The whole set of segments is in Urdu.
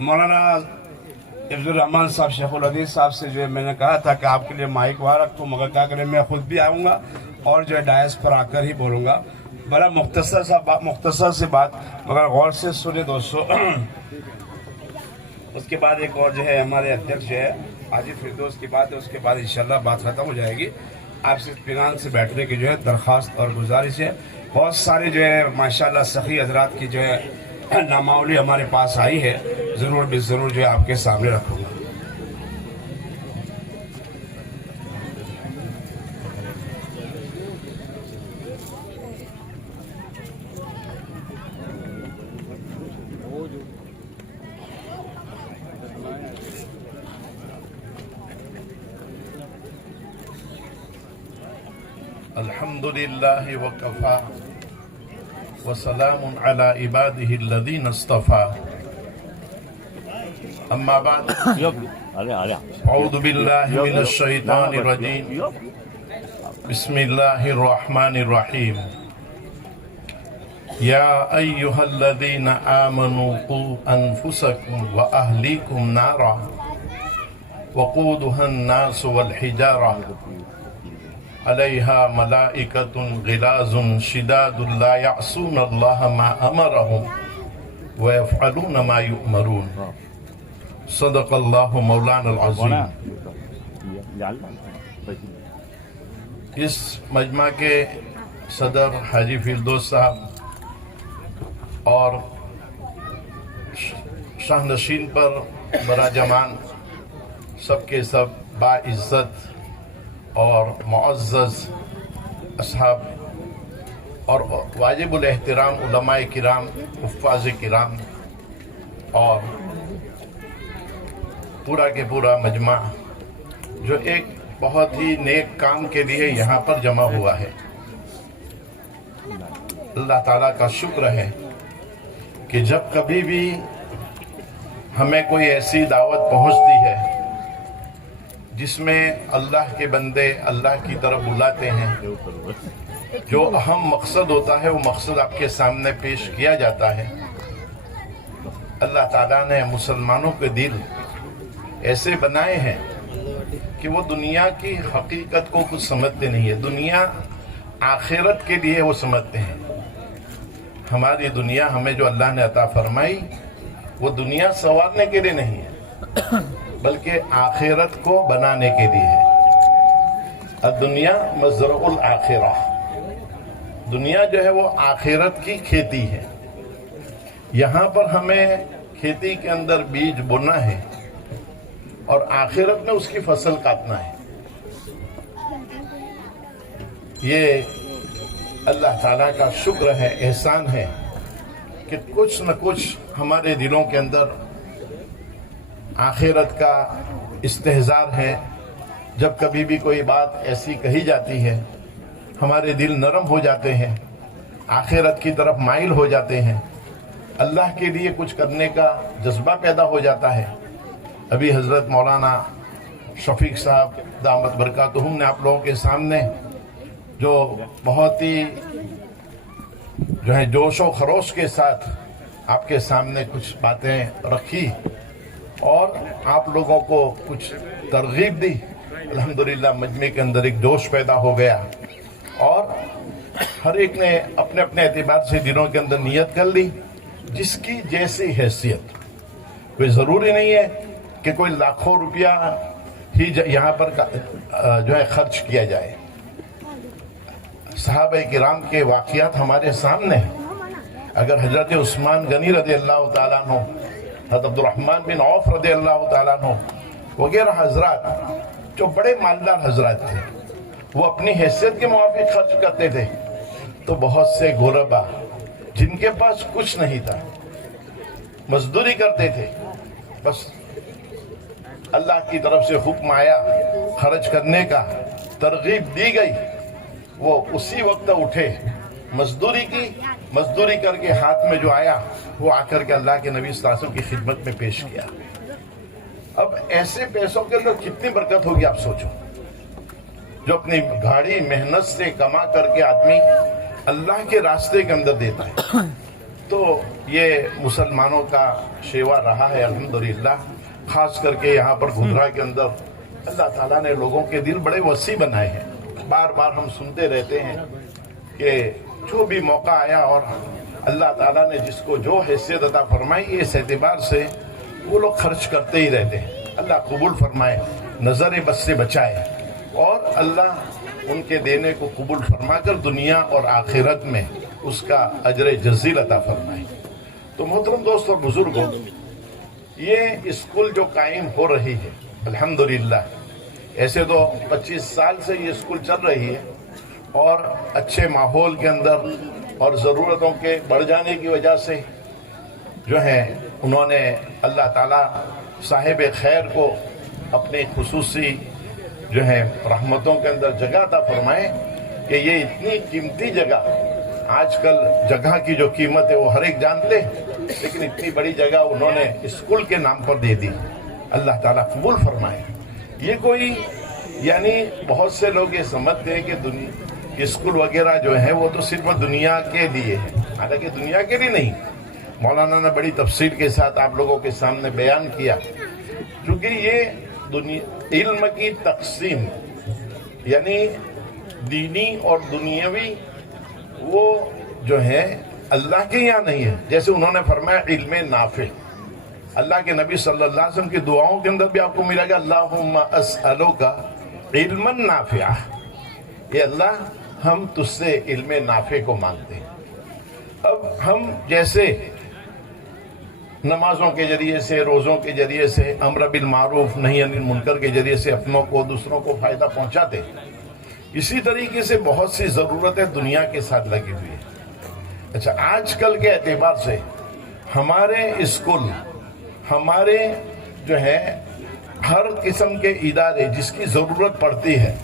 مولانا عبدالرحمان صاحب شیخ الحدیث صاحب سے جو ہے میں نے کہا تھا کہ آپ کے لیے مائک وہاں رکھوں، مگر کیا کریں میں خود بھی آؤں گا اور جو ہے ڈائس پر آ کر ہی بولوں گا. بڑا مختصر سی بات، مگر غور سے سنیں دوستو. اس کے بعد ایک اور جو ہے ہمارے ادھیکش جو ہے حاجی فردوس کی بات ہے، اس کے بعد انشاءاللہ بات ختم ہو جائے گی. آپ سے اطمینان سے بیٹھنے کی جو ہے درخواست اور گزارش ہے. بہت سارے جو ہے ماشاءاللہ سخی حضرات کی جو ہے نامعلومی ہمارے پاس آئی ہے، ضرور بھی ضرور جو ہے آپ کے سامنے رکھوں گا. الحمد لله وكفى وسلام على عباده الذين اصطفى أما بعد أعوذ بالله من الشيطان الرجيم بسم الله الرحمن الرحيم يا أيها الذين آمنوا قوا أنفسكم وأهليكم نارا وقودها الناس والحجارة عليها ملائكة غلاظ شداد لا يعصون الله ما أمرهم ويفعلون ما يؤمرون صدق الله مولانا العظيم. اس مجمع کے صدر حاجی فردوس صاحب اور شاہ نشین پر براجمان سب کے سب باعزت اور معزز اصحاب اور واجب الاحترام علماء کرام، حفاظ کرام اور پورا کے پورا مجمع جو ایک بہت ہی نیک کام کے لیے یہاں پر جمع ہوا ہے. اللہ تعالیٰ کا شکر ہے کہ جب کبھی بھی ہمیں کوئی ایسی دعوت پہنچتی ہے جس میں اللہ کے بندے اللہ کی طرف بلاتے ہیں، جو اہم مقصد ہوتا ہے وہ مقصد آپ کے سامنے پیش کیا جاتا ہے. اللہ تعالیٰ نے مسلمانوں کے دل ایسے بنائے ہیں کہ وہ دنیا کی حقیقت کو کچھ سمجھتے نہیں ہے، دنیا آخرت کے لیے وہ سمجھتے ہیں. ہماری دنیا ہمیں جو اللہ نے عطا فرمائی وہ دنیا سنوارنے کے لیے نہیں ہے بلکہ آخرت کو بنانے کے لیے ہے. الدنیا مزرع الآخرہ، دنیا جو ہے وہ آخرت کی کھیتی ہے. یہاں پر ہمیں کھیتی کے اندر بیج بونا ہے اور آخرت میں اس کی فصل کاٹنا ہے. یہ اللہ تعالیٰ کا شکر ہے، احسان ہے کہ کچھ نہ کچھ ہمارے دلوں کے اندر آخرت کا استحضار ہے. جب کبھی بھی کوئی بات ایسی کہی جاتی ہے ہمارے دل نرم ہو جاتے ہیں، آخرت کی طرف مائل ہو جاتے ہیں، اللہ کے لیے کچھ کرنے کا جذبہ پیدا ہو جاتا ہے. ابھی حضرت مولانا شفیق صاحب دامت برکاتہم نے آپ لوگوں کے سامنے جو بہت ہی جو ہے جوش و خروش کے ساتھ آپ کے سامنے کچھ باتیں رکھی اور آپ لوگوں کو کچھ ترغیب دی. الحمدللہ مجمع کے اندر ایک جوش پیدا ہو گیا اور ہر ایک نے اپنے اپنے اعتبار سے دلوں کے اندر نیت کر لی جس کی جیسی حیثیت. کوئی ضروری نہیں ہے کہ کوئی لاکھوں روپیہ ہی یہاں پر جو ہے خرچ کیا جائے. صحابہ کرام کے واقعات ہمارے سامنے ہیں. اگر حضرت عثمان غنی رضی اللہ تعالیٰ عنہ، حضرت عبدالرحمن بن عوف رضی اللہ تعالیٰ عنہ وغیرہ حضرات جو بڑے مالدار حضرات تھے وہ اپنی حیثیت کے موافق خرچ کرتے تھے، تو بہت سے غربا جن کے پاس کچھ نہیں تھا مزدوری کرتے تھے. بس اللہ کی طرف سے حکم آیا خرچ کرنے کا، ترغیب دی گئی، وہ اسی وقت اٹھے، مزدوری کی، مزدوری کر کے ہاتھ میں جو آیا وہ آ کر کے اللہ کے نبی صلی اللہ علیہ وسلم کی خدمت میں پیش کیا. اب ایسے پیسوں کے اندر کتنی برکت ہوگی آپ سوچو. جو اپنی گاڑی محنت سے کما کر کے آدمی اللہ کے راستے کے اندر دیتا ہے. تو یہ مسلمانوں کا شیوا رہا ہے الحمدللہ. خاص کر کے یہاں پر گھندرا کے اندر اللہ تعالیٰ نے لوگوں کے دل بڑے وسیع بنائے ہیں. بار بار ہم سنتے رہتے ہیں کہ جو بھی موقع آیا اور اللہ تعالیٰ نے جس کو جو حیثیت عطا فرمائی اس اعتبار سے وہ لوگ خرچ کرتے ہی رہتے ہیں. اللہ قبول فرمائے, نظر بد سے بچائے, اور اللہ ان کے دینے کو قبول فرما کر دنیا اور آخرت میں اس کا اجر جزیل عطا فرمائے. تو محترم دوست اور بزرگوں, یہ اسکول جو قائم ہو رہی ہے الحمدللہ, ایسے تو 25 سال سے یہ اسکول چل رہی ہے, اور اچھے ماحول کے اندر اور ضرورتوں کے بڑھ جانے کی وجہ سے جو ہے انہوں نے اللہ تعالیٰ صاحب خیر کو اپنے خصوصی جو ہے رحمتوں کے اندر جگہ عطا فرمائے کہ یہ اتنی قیمتی جگہ, آج کل جگہ کی جو قیمت ہے وہ ہر ایک جانتے ہیں, لیکن اتنی بڑی جگہ انہوں نے اسکول کے نام پر دے دی. اللہ تعالیٰ قبول فرمائے. یہ کوئی یعنی بہت سے لوگ یہ سمجھتے ہیں کہ اسکول وغیرہ جو ہے وہ تو صرف دنیا کے لیے ہے, حالانکہ دنیا کے لیے نہیں. مولانا نے بڑی تفصیل کے ساتھ آپ لوگوں کے سامنے بیان کیا, کیونکہ یہ علم کی تقسیم یعنی دینی اور دنیاوی وہ جو ہے اللہ کے یہاں نہیں ہے. جیسے انہوں نے فرمایا علم نافع, اللہ کے نبی صلی اللہ علیہ وسلم کی دعاؤں کے اندر بھی آپ کو ملے گا اللہم اسألوک علما نافعا, یہ اللہ ہم تجھ سے علم نافع کو مانگتے ہیں. اب ہم جیسے نمازوں کے ذریعے سے, روزوں کے ذریعے سے, امر بالمعروف نہی عن المنکر کے ذریعے سے اپنوں کو دوسروں کو فائدہ پہنچاتے, اسی طریقے سے بہت سی ضرورتیں دنیا کے ساتھ لگی ہوئی ہیں. اچھا, آج کل کے اعتبار سے ہمارے اسکول, ہمارے جو ہے ہر قسم کے ادارے جس کی ضرورت پڑتی ہے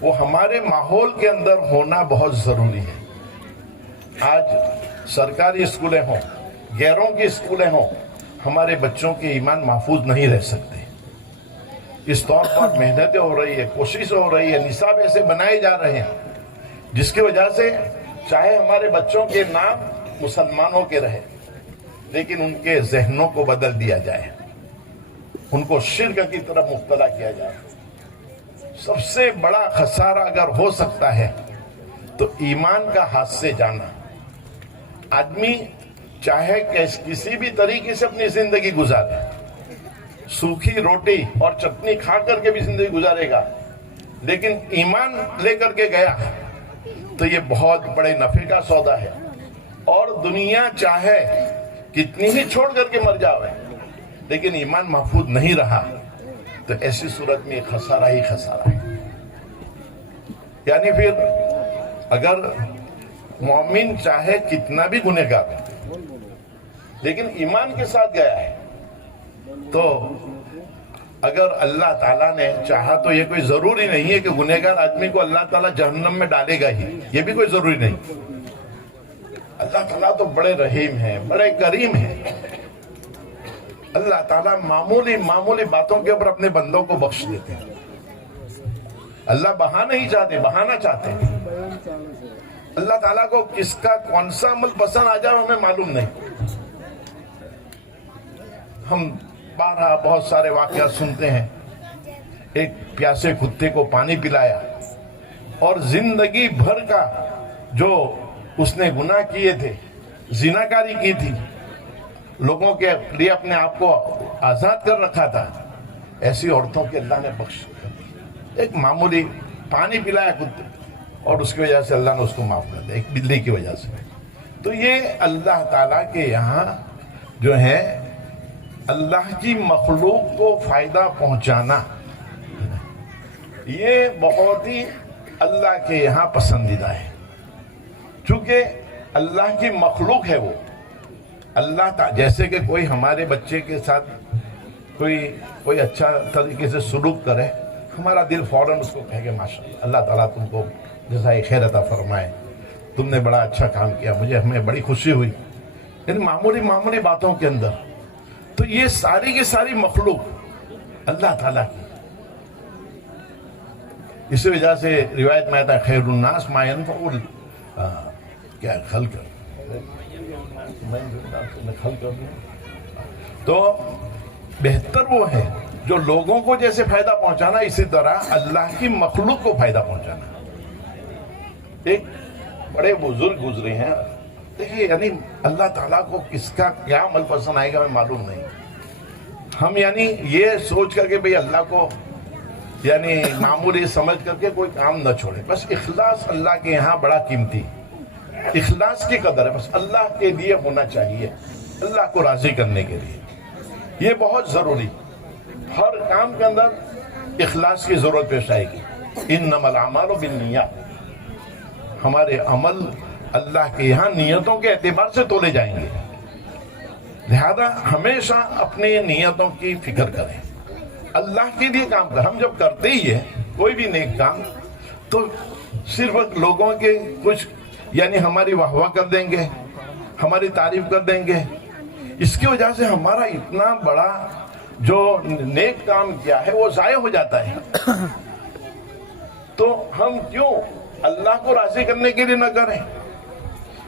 وہ ہمارے ماحول کے اندر ہونا بہت ضروری ہے. آج سرکاری اسکولیں ہوں, غیروں کی اسکولیں ہوں, ہمارے بچوں کے ایمان محفوظ نہیں رہ سکتے. اس طور پر محنتیں ہو رہی ہے, کوشش ہو رہی ہے, نصاب ایسے بنائے جا رہے ہیں جس کی وجہ سے چاہے ہمارے بچوں کے نام مسلمانوں کے رہے, لیکن ان کے ذہنوں کو بدل دیا جائے, ان کو شرک کی طرف مبتلا کیا جائے. سب سے بڑا خسارہ اگر ہو سکتا ہے تو ایمان کا ہاتھ سے جانا. آدمی چاہے کسی بھی طریقے سے اپنی زندگی گزارے, سوکھی روٹی اور چٹنی کھا کر کے بھی زندگی گزارے گا, لیکن ایمان لے کر کے گیا تو یہ بہت بڑے نفع کا سودا ہے. اور دنیا چاہے کتنی ہی چھوڑ کر کے مر جاوے, لیکن ایمان محفوظ نہیں رہا تو ایسی صورت میں خسارہ ہی خسارہ ہے. یعنی پھر اگر مومن چاہے کتنا بھی گنہگار لیکن ایمان کے ساتھ گیا ہے, تو اگر اللہ تعالیٰ نے چاہا تو یہ کوئی ضروری نہیں ہے کہ گنہگار آدمی کو اللہ تعالیٰ جہنم میں ڈالے گا ہی, یہ بھی کوئی ضروری نہیں. اللہ تعالیٰ تو بڑے رحیم ہیں, بڑے کریم ہیں. اللہ تعالیٰ معمولی باتوں کے اوپر اپنے بندوں کو بخش دیتے ہیں. اللہ بہانا نہیں چاہتے, بہانا چاہتے ہیں. اللہ تعالیٰ کو کس کا کون سا عمل پسند آ جائے ہمیں معلوم نہیں. ہم بارہا بہت سارے واقعات سنتے ہیں. ایک پیاسے کتے کو پانی پلایا اور زندگی بھر کا جو اس نے گناہ کیے تھے, زناکاری کی تھی, لوگوں کے لیے اپنے آپ کو آزاد کر رکھا تھا, ایسی عورتوں کے اللہ نے بخش کر دی. ایک معمولی پانی پلایا کتے اور اس کی وجہ سے اللہ نے اس کو معاف کر دیا, ایک بلی کی وجہ سے. تو یہ اللہ تعالیٰ کے یہاں جو ہے اللہ کی مخلوق کو فائدہ پہنچانا, یہ بہت ہی اللہ کے یہاں پسندیدہ ہے. چونکہ اللہ کی مخلوق ہے وہ, اللہ تعالیٰ جیسے کہ کوئی ہمارے بچے کے ساتھ کوئی اچھا طریقے سے سلوک کرے, ہمارا دل فوراً اس کو کہے کہ ماشاءاللہ اللہ تعالیٰ تم کو جزائے خیر عطا فرمائے, تم نے بڑا اچھا کام کیا, ہمیں بڑی خوشی ہوئی. یعنی معمولی باتوں کے اندر تو یہ ساری کی ساری مخلوق اللہ تعالیٰ کی. اسی وجہ سے روایت میں آتا ہے خیر الناس ما ينفع کیا خلق تو بہتر وہ ہے جو لوگوں کو جیسے فائدہ پہنچانا، اسی طرح اللہ کی مخلوق کو فائدہ پہنچانا۔ ایک بڑے بزرگ گزرے ہیں، دیکھیے یعنی اللہ تعالیٰ کو کس کا کیا عمل پسند آئے گا ہمیں معلوم نہیں۔ ہم یعنی یہ سوچ کر کے بھئی اللہ کو یعنی معمولی سمجھ کر کے کوئی کام نہ چھوڑے، بس اخلاص اللہ کے یہاں بڑا قیمتی، اخلاص کی قدر ہے، بس اللہ کے لیے ہونا چاہیے، اللہ کو راضی کرنے کے لیے، یہ بہت ضروری۔ ہر کام کے اندر اخلاص کی ضرورت پیش آئے گی۔ انما الاعمال بالنیات، ہمارے عمل اللہ کے یہاں نیتوں کے اعتبار سے تولے جائیں گے، لہذا ہمیشہ اپنی نیتوں کی فکر کریں، اللہ کے لیے کام کریں۔ ہم جب کرتے ہی ہیں کوئی بھی نیک کام تو صرف لوگوں کے کچھ یعنی ہماری واہ واہ کر دیں گے، ہماری تعریف کر دیں گے، اس کی وجہ سے ہمارا اتنا بڑا جو نیک کام کیا ہے وہ ضائع ہو جاتا ہے۔ تو ہم کیوں اللہ کو راضی کرنے کے لیے نہ کریں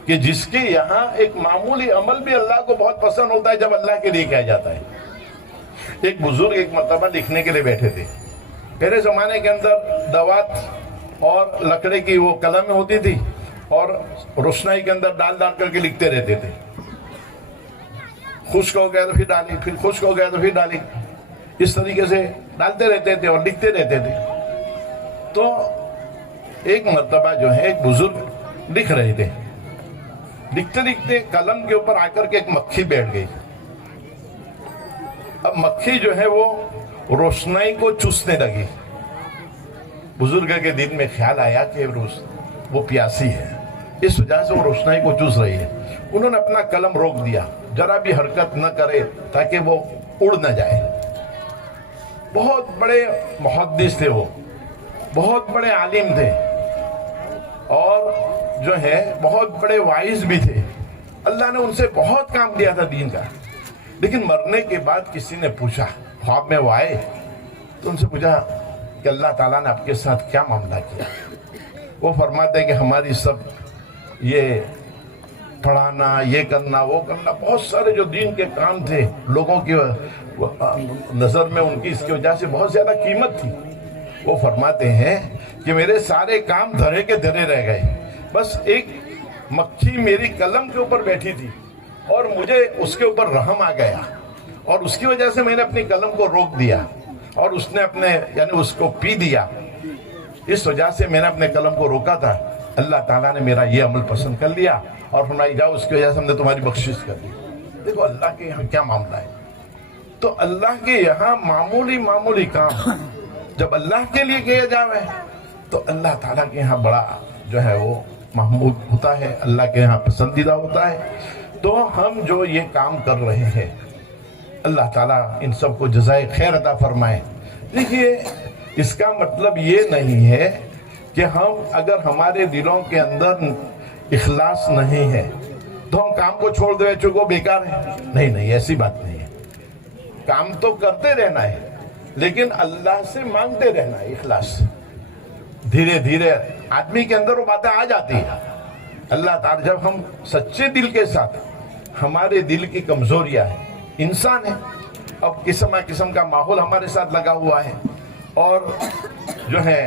کہ جس کے یہاں ایک معمولی عمل بھی اللہ کو بہت پسند ہوتا ہے جب اللہ کے لیے کیا جاتا ہے۔ ایک بزرگ ایک مرتبہ لکھنے کے لیے بیٹھے تھے، پہلے زمانے کے اندر دوات اور لکڑے کی وہ قلمیں ہوتی تھی اور روشنائی کے اندر ڈال ڈال کر کے لکھتے رہتے تھے، خشک ہو گیا تو پھر ڈالی، پھر خشک ہو گیا تو پھر ڈالی، اس طریقے سے ڈالتے رہتے تھے اور لکھتے رہتے تھے۔ تو ایک مرتبہ جو ہے ایک بزرگ لکھ رہے تھے، لکھتے لکھتے قلم کے اوپر آ کر کے ایک مکھی بیٹھ گئی۔ اب مکھی جو ہے وہ روشنائی کو چوسنے لگی۔ بزرگ کے دل میں خیال آیا کہ وہ پیاسی ہے، اس وجہ سے وہ روشنائی کو چوس رہی ہے۔ انہوں نے اپنا قلم روک دیا، ذرا بھی حرکت نہ کرے تاکہ وہ اڑ نہ جائے۔ بہت بڑے محدث تھے، وہ بہت بڑے عالم تھے اور جو ہے بہت بڑے واعظ بھی تھے، اللہ نے ان سے بہت کام لیا تھا دین کا۔ لیکن مرنے کے بعد کسی نے پوچھا، خواب میں وہ آئے تو ان سے پوچھا کہ اللہ تعالیٰ نے آپ کے ساتھ کیا معاملہ کیا؟ وہ فرماتے ہیں کہ ہماری سب یہ پڑھانا، یہ کرنا، وہ کرنا، بہت سارے جو دین کے کام تھے لوگوں کی نظر میں ان کی اس کی وجہ سے بہت زیادہ قیمت تھی۔ وہ فرماتے ہیں کہ میرے سارے کام دھرے کے دھرے رہ گئے، بس ایک مکھی میری قلم کے اوپر بیٹھی تھی اور مجھے اس کے اوپر رحم آ گیا اور اس کی وجہ سے میں نے اپنی قلم کو روک دیا اور اس نے اپنے یعنی اس کو پی دیا، اس وجہ سے میں نے اپنے قلم کو روکا تھا، اللہ تعالیٰ نے میرا یہ عمل پسند کر لیا اور فرمایا جاؤ اس کی وجہ سے ہم نے تمہاری بخشش کر دی۔ دیکھو اللہ کے یہاں کیا معاملہ ہے۔ تو اللہ کے یہاں معمولی کام جب اللہ کے لیے کیا جاوے تو اللہ تعالیٰ کے یہاں بڑا جو ہے وہ محمود ہوتا ہے، اللہ کے یہاں پسندیدہ ہوتا ہے۔ تو ہم جو یہ کام کر رہے ہیں اللہ تعالیٰ ان سب کو جزائے خیر عطا فرمائے۔ دیکھیے اس کا مطلب یہ نہیں ہے کہ ہم اگر ہمارے دلوں کے اندر اخلاص نہیں ہے تو ہم کام کو چھوڑ دیں چونکہ وہ بیکار ہے، نہیں ایسی بات نہیں ہے۔ کام تو کرتے رہنا ہے لیکن اللہ سے مانگتے رہنا ہے اخلاص۔ دھیرے دھیرے آدمی کے اندر وہ باتیں آ جاتی ہیں۔ اللہ تعالیٰ جب ہم سچے دل کے ساتھ، ہمارے دل کی کمزوریاں ہیں، انسان ہے، اب قسم کا ماحول ہمارے ساتھ لگا ہوا ہے اور جو ہے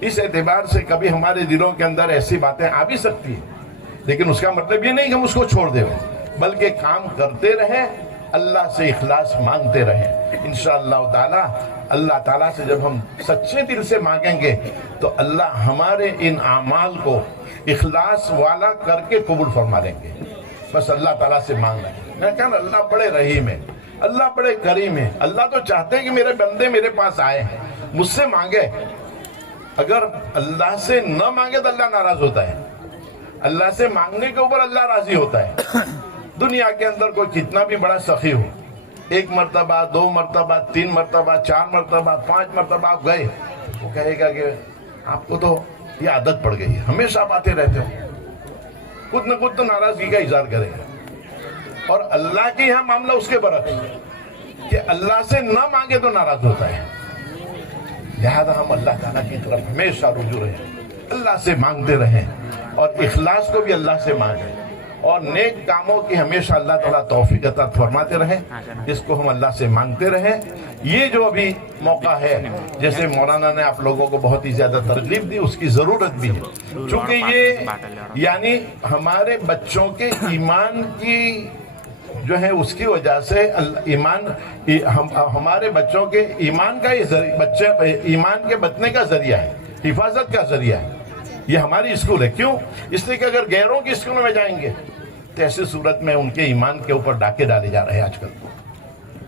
اس اعتبار سے کبھی ہمارے دلوں کے اندر ایسی باتیں آ بھی سکتی ہیں، لیکن اس کا مطلب یہ نہیں کہ ہم اس کو چھوڑ دیں، بلکہ کام کرتے رہیں، اللہ سے اخلاص مانگتے رہیں۔ انشاءاللہ تعالی اللہ تعالیٰ سے جب ہم سچے دل سے مانگیں گے تو اللہ ہمارے ان اعمال کو اخلاص والا کر کے قبول فرما لیں گے۔ بس اللہ تعالیٰ سے مانگنا ہے۔ میں کہا اللہ بڑے رحیم ہے، اللہ بڑے کریم ہے، اللہ تو چاہتے ہیں کہ میرے بندے میرے پاس آئے ہیں، مجھ سے مانگے۔ اگر اللہ سے نہ مانگے تو اللہ ناراض ہوتا ہے، اللہ سے مانگنے کے اوپر اللہ راضی ہوتا ہے۔ دنیا کے اندر کوئی کتنا بھی بڑا سخی ہو، ایک مرتبہ، 2 مرتبہ، 3 مرتبہ، 4 مرتبہ، 5 مرتبہ آپ گئے، وہ کہے گا کہ آپ کو تو یہ عادت پڑ گئی ہے، ہمیشہ آپ آتے رہتے ہو، کچھ نہ کچھ تو ناراضگی کا اظہار کرے گا۔ اور اللہ کے یہاں معاملہ اس کے برعکس کہ اللہ سے نہ مانگے تو ناراض ہوتا ہے۔ لہذا ہم اللہ تعالیٰ کی طرف ہمیشہ رجوع رہیں، اللہ سے مانگتے رہیں اور اخلاص کو بھی اللہ سے مانگیں۔ اور نیک کاموں کی ہمیشہ اللہ تعالیٰ توفیق عطا فرماتے رہے. اس کو ہم اللہ سے مانگتے رہیں. یہ جو ابھی موقع ہے، جیسے مولانا نے آپ لوگوں کو بہت ہی زیادہ ترغیب دی، اس کی ضرورت بھی ہے، چونکہ یہ یعنی ہمارے بچوں کے ایمان کی جو ہے اس کی وجہ سے ہمارے بچوں کے ایمان کا ایمان کے بچنے کا ذریعہ ہے، حفاظت کا ذریعہ ہے. یہ ہماری اسکول ہے. کیوں؟ اس لیے کہ اگر غیروں کی اسکولوں میں جائیں گے تو ایسی صورت میں ان کے ایمان کے اوپر ڈاکے ڈالے جا رہے ہیں آج کل.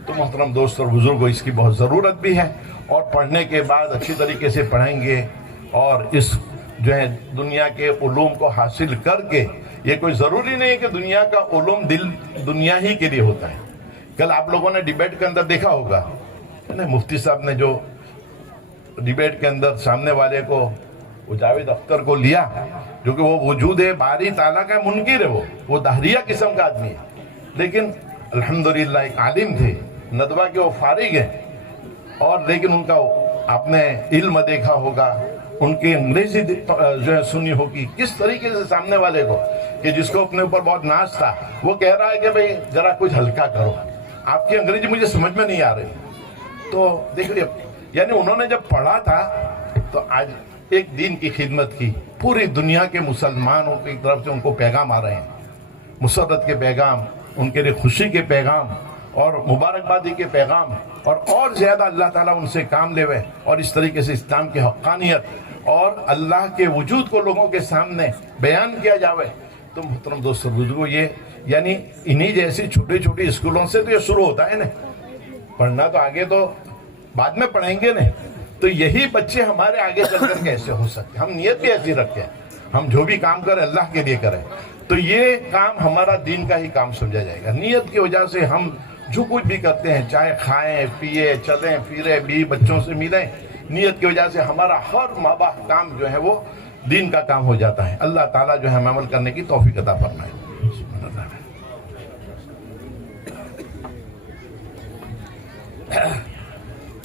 تو محترم دوست اور بزرگوں، اس کی بہت ضرورت بھی ہے، اور پڑھنے کے بعد اچھی طریقے سے پڑھیں گے اور اس جو ہے دنیا کے علوم کو حاصل کر کے، یہ کوئی ضروری نہیں ہے کہ دنیا کا علوم دنیا ہی کے لیے ہوتا ہے. کل آپ لوگوں نے ڈیبیٹ کے اندر دیکھا ہوگا، مفتی صاحب نے جو ڈیبیٹ کے اندر سامنے والے کو، جاوید اختر کو لیا، جو کہ وہ وجود باری تعالیٰ کا منکر ہے، وہ دہریہ قسم کا آدمی ہے، لیکن الحمدللہ ایک عالم تھے، ندوہ کے وہ فارغ ہیں، اور لیکن ان کا آپ نے علم دیکھا ہوگا، ان کی انگریزی جو ہے سنی ہوگی، کس طریقے سے سامنے والے کو، کہ جس کو اپنے اوپر بہت ناز تھا، وہ کہہ رہا ہے کہ بھئی ذرا کچھ ہلکا کرو، آپ کی انگریزی مجھے سمجھ میں نہیں آ رہی. تو دیکھئے، یعنی انہوں نے جب پڑھا تھا تو آج ایک دین کی خدمت کی، پوری دنیا کے مسلمانوں کی طرف سے ان کو پیغام آ رہے ہیں، مسرت کے پیغام، ان کے لیے خوشی کے پیغام اور مبارکبادی کے پیغام، اور زیادہ اللہ تعالیٰ ان سے کام لے وے، اور اس طریقے سے اسلام کی حقانیت اور اللہ کے وجود کو لوگوں کے سامنے بیان کیا جاوے. تو محترم دوست اور بزرگوں، یہ یعنی انہی جیسی چھوٹی چھوٹی اسکولوں سے تو یہ شروع ہوتا ہے نا. پڑھنا تو آگے تو بعد میں پڑھیں گے نا. تو یہی بچے ہمارے آگے چل کر کیسے ہو سکتے؟ ہم نیت بھی ایسی رکھتے ہیں، ہم جو بھی کام کریں اللہ کے لیے کریں، تو یہ کام ہمارا دین کا ہی کام سمجھا جائے گا. نیت کی وجہ سے ہم جو کچھ بھی کرتے ہیں، چاہے کھائیں پیے چلیں پھریں بھی بچوں سے ملیں، نیت کی وجہ سے ہمارا ہر ماباح کام جو ہے وہ دین کا کام ہو جاتا ہے. اللہ تعالیٰ جو ہے ہمیں عمل کرنے کی توفیق عطا فرمائے.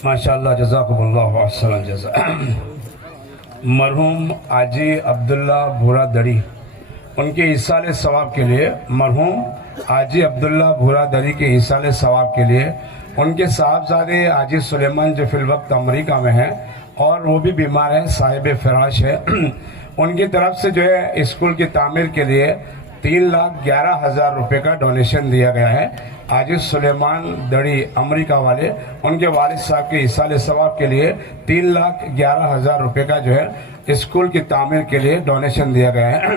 ماشاءاللہ، جزاکم اللہ احسن الجزاء. مرحوم حاجی عبداللہ بھورا دڑی، ان کے ایصال ثواب کے لیے، مرحوم حاجی عبداللہ بھورا دڑی کے ایصال ثواب کے لیے، ان کے صاحبزادے حاجی سلیمان جو فی الوقت امریکہ میں ہیں اور وہ بھی بیمار ہیں، صاحب فراش ہے، ان کی طرف سے جو ہے اسکول کی تعمیر کے لیے 3,11,000 روپے کا ڈونیشن دیا گیا ہے. حاجی سلیمان دڑی امریکہ والے، ان کے والد صاحب کے ایصال ثواب کے لیے 3,11,000 روپے کا جو ہے اسکول کی تعمیر کے لیے ڈونیشن دیا گیا ہے.